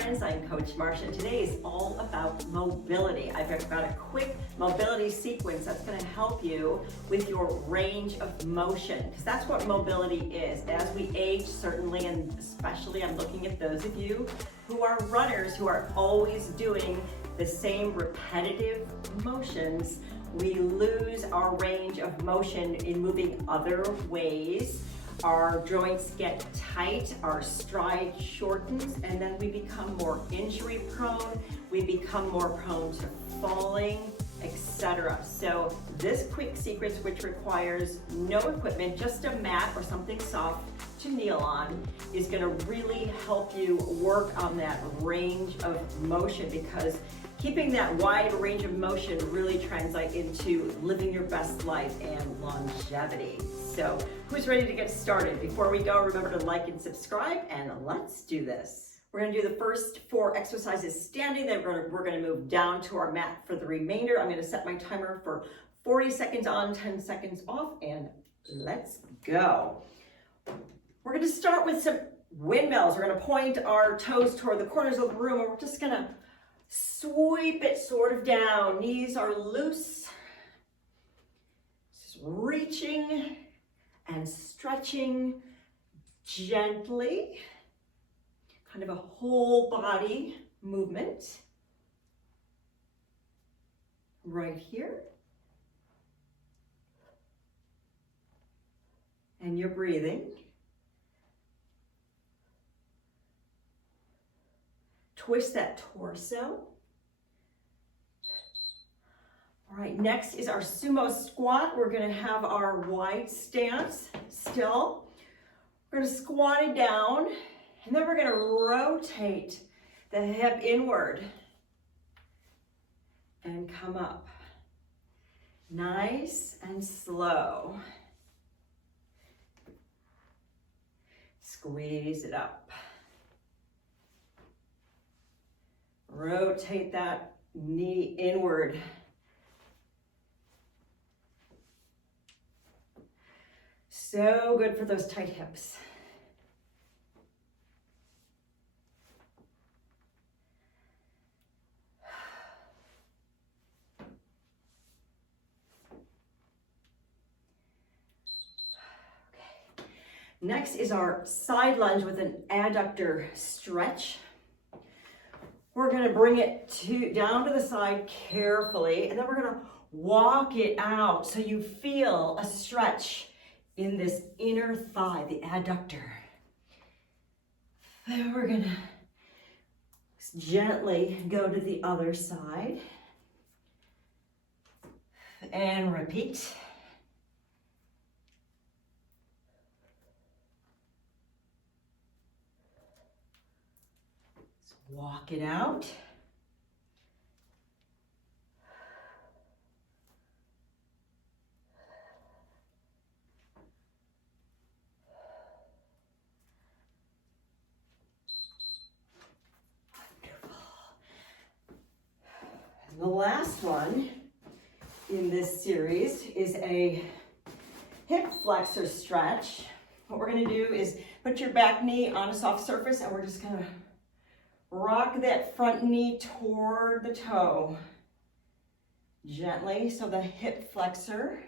friends, I'm Coach Marcia, and today is all about mobility. I've got a quick mobility sequence that's going to help you with your range of motion, because that's what mobility is. As we age, certainly, and especially I'm looking at those of you who are runners, who are always doing the same repetitive motions, we lose our range of motion in moving other ways. Our joints get tight, our stride shortens, and then we become more injury prone, we become more prone to falling, etc. So this quick sequence, which requires no equipment, just a mat or something soft to kneel on, is going to really help you work on that range of motion, because keeping that wide range of motion really translates into living your best life and longevity. So who's ready to get started? Before we go, remember to like and subscribe, and let's do this. We're going to do the first 4 exercises standing, then we're going to move down to our mat for the remainder. I'm going to set my timer for 40 seconds on, 10 seconds off, and let's go. We're going to start with some windmills. We're going to point our toes toward the corners of the room, and we're just going to sweep it sort of down. Knees are loose. Just reaching and stretching gently. Kind of a whole body movement. Right here. And you're breathing. Twist that torso. All right, next is our sumo squat. We're going to have our wide stance still. We're going to squat it down, and then we're going to rotate the hip inward and come up. Nice and slow. Squeeze it up. Rotate that knee inward. So good for those tight hips. Okay. Next is our side lunge with an adductor stretch. We're going to bring it down to the side carefully, and then we're going to walk it out so you feel a stretch in this inner thigh, the adductor. Then we're going to gently go to the other side and repeat. Walk it out. Wonderful. And the last one in this series is a hip flexor stretch. What we're going to do is put your back knee on a soft surface, and we're just going to rock that front knee toward the toe gently, so the hip flexor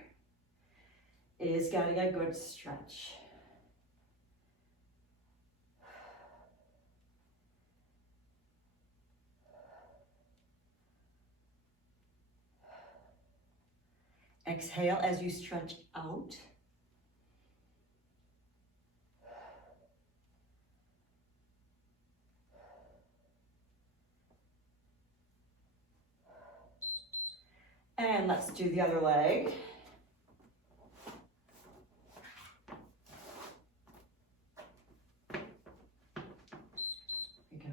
is getting a good stretch. Exhale as you stretch out. And let's do the other leg. Here we go.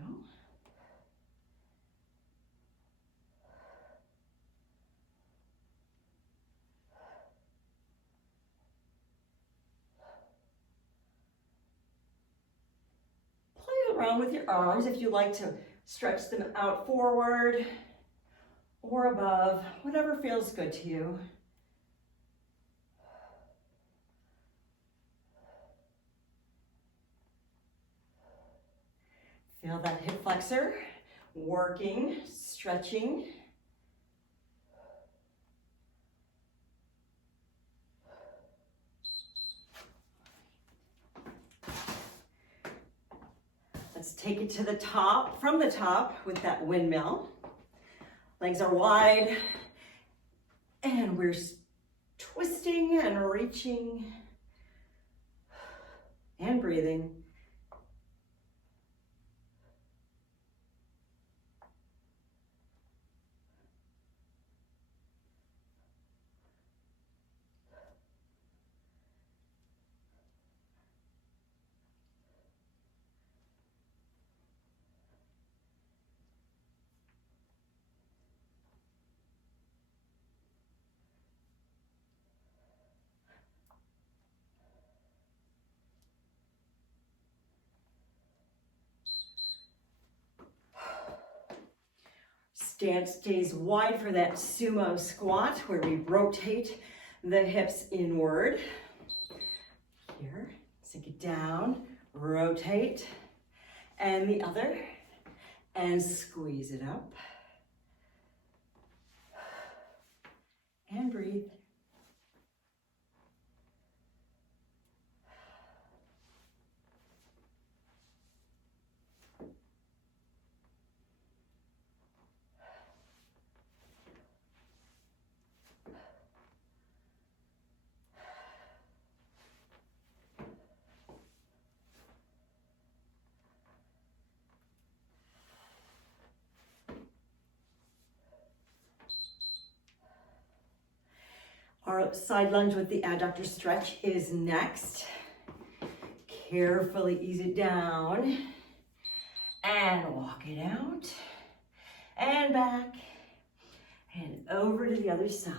Play around with your arms if you like to stretch them out forward or above, whatever feels good to you. Feel that hip flexor working, stretching. Let's take it to the top, from the top with that windmill. Legs are wide, and we're twisting and reaching and breathing. Stance stays wide for that sumo squat where we rotate the hips inward. Here, sink it down, rotate, and the other, and squeeze it up. And breathe. Our side lunge with the adductor stretch is next. Carefully ease it down and walk it out and back and over to the other side.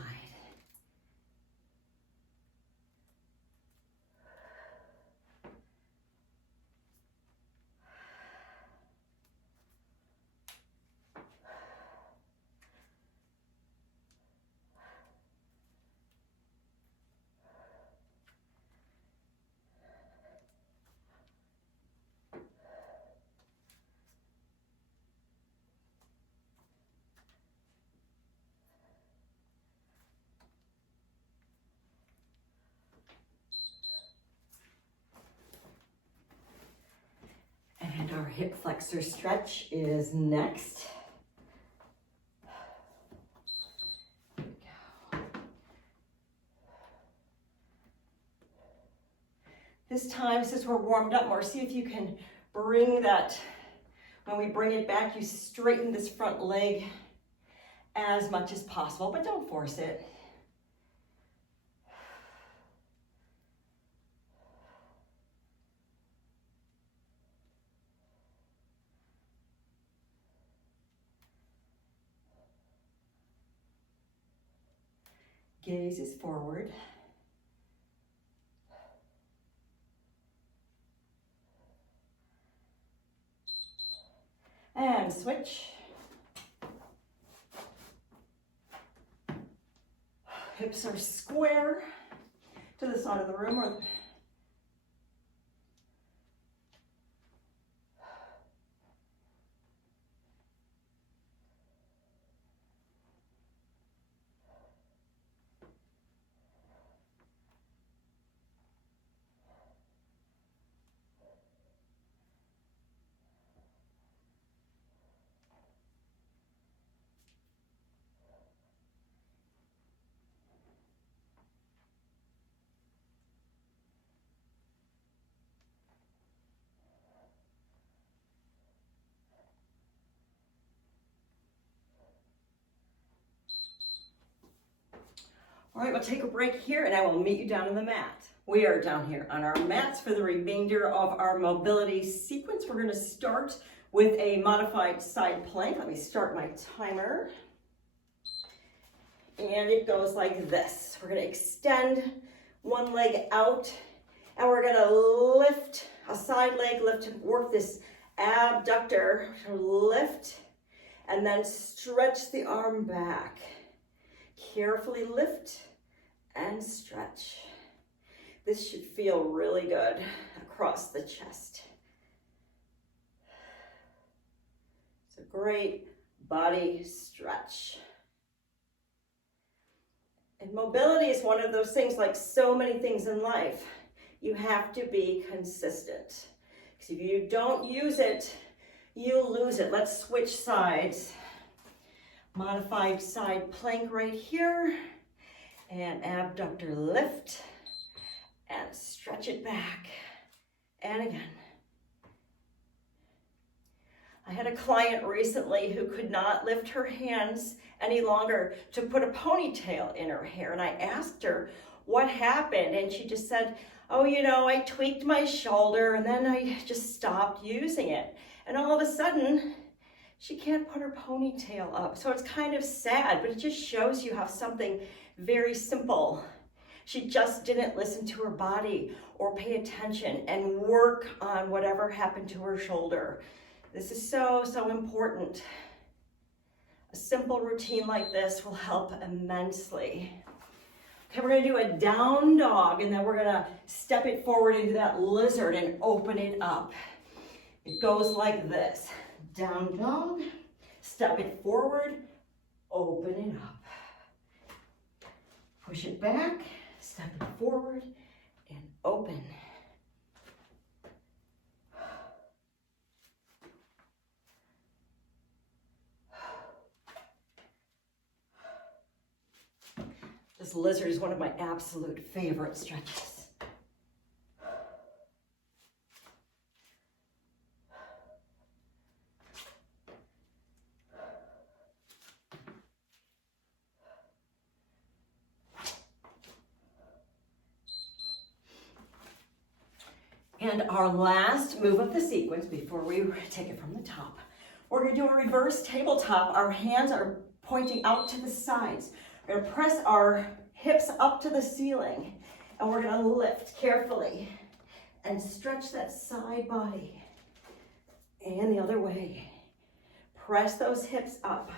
And our hip flexor stretch is next. Here we go. This time, since we're warmed up more, see if you can bring that, when we bring it back, you straighten this front leg as much as possible, but don't force it. Gaze is forward. And switch. Hips are square to the side of the room. All right, we'll take a break here and I will meet you down on the mat. We are down here on our mats for the remainder of our mobility sequence. We're gonna start with a modified side plank. Let me start my timer. And it goes like this. We're gonna extend one leg out and we're gonna lift a side leg, lift to work this abductor, lift, and then stretch the arm back. Carefully lift and stretch. This should feel really good across the chest. a great body stretch. And mobility is one of those things, like so many things in life, you have to be consistent. Because if you don't use it, you'll lose it. Let's switch sides. Modified side plank right here. And abductor lift. And stretch it back. And again. I had a client recently who could not lift her hands any longer to put a ponytail in her hair. And I asked her what happened. And she just said, oh, you know, I tweaked my shoulder and then I just stopped using it. And all of a sudden, she can't put her ponytail up. So it's kind of sad, but it just shows you how something very simple. She just didn't listen to her body or pay attention and work on whatever happened to her shoulder. This is so, so important. A simple routine like this will help immensely. Okay, we're gonna do a down dog and then we're gonna step it forward into that lizard and open it up. It goes like this. Down dog, step it forward, open it up. Push it back, step it forward, and open. This lizard is one of my absolute favorite stretches. And our last move of the sequence before we take it from the top, we're going to do a reverse tabletop. Our hands are pointing out to the sides. We're going to press our hips up to the ceiling and we're going to lift carefully and stretch that side body. And the other way. Press those hips up.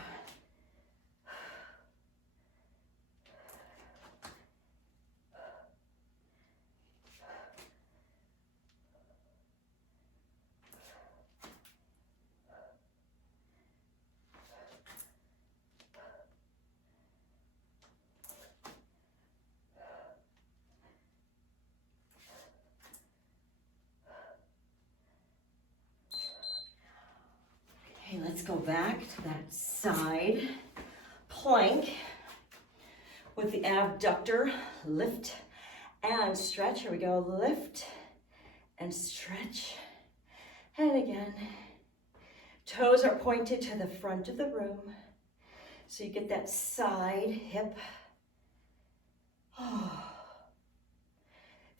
Okay, let's go back to that side plank with the abductor, lift and stretch. Here we go, lift and stretch. And again, toes are pointed to the front of the room. So you get that side hip. Oh,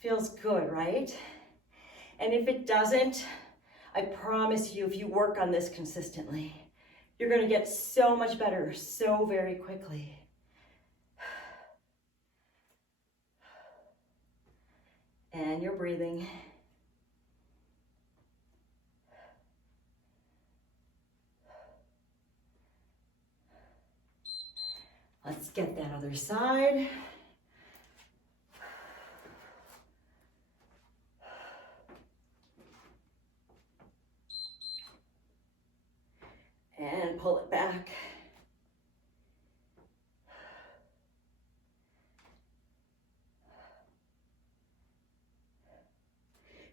feels good, right? And if it doesn't, I promise you, if you work on this consistently, you're going to get so much better so very quickly. And you're breathing. Let's get that other side. And pull it back.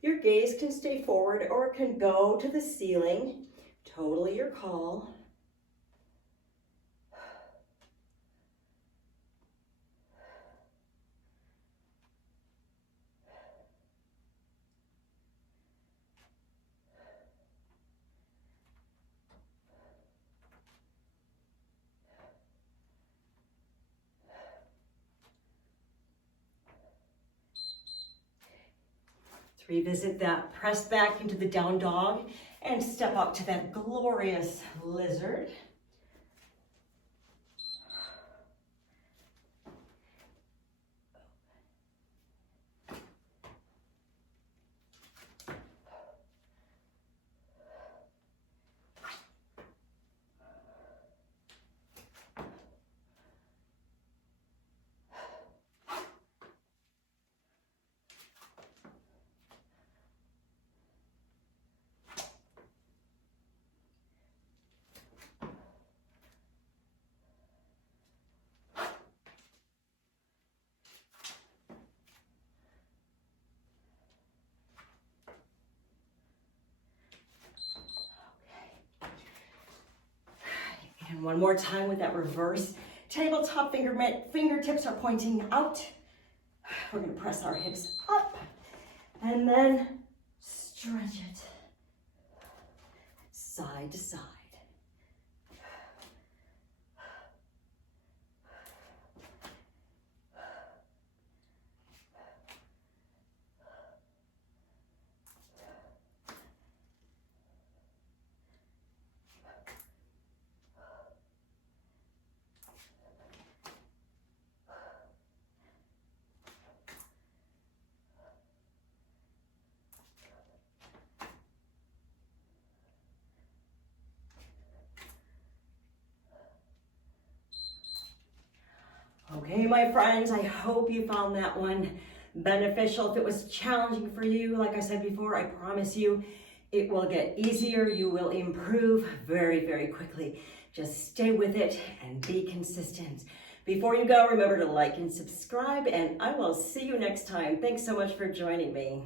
Your gaze can stay forward or it can go to the ceiling. Totally your call. Revisit that, press back into the down dog and step up to that glorious lizard. And one more time with that reverse tabletop fingertips are pointing out. We're gonna press our hips up and then stretch it side to side. Okay, my friends, I hope you found that one beneficial. If it was challenging for you, like I said before, I promise you it will get easier. You will improve very, very quickly. Just stay with it and be consistent. Before you go, remember to like and subscribe, and I will see you next time. Thanks so much for joining me.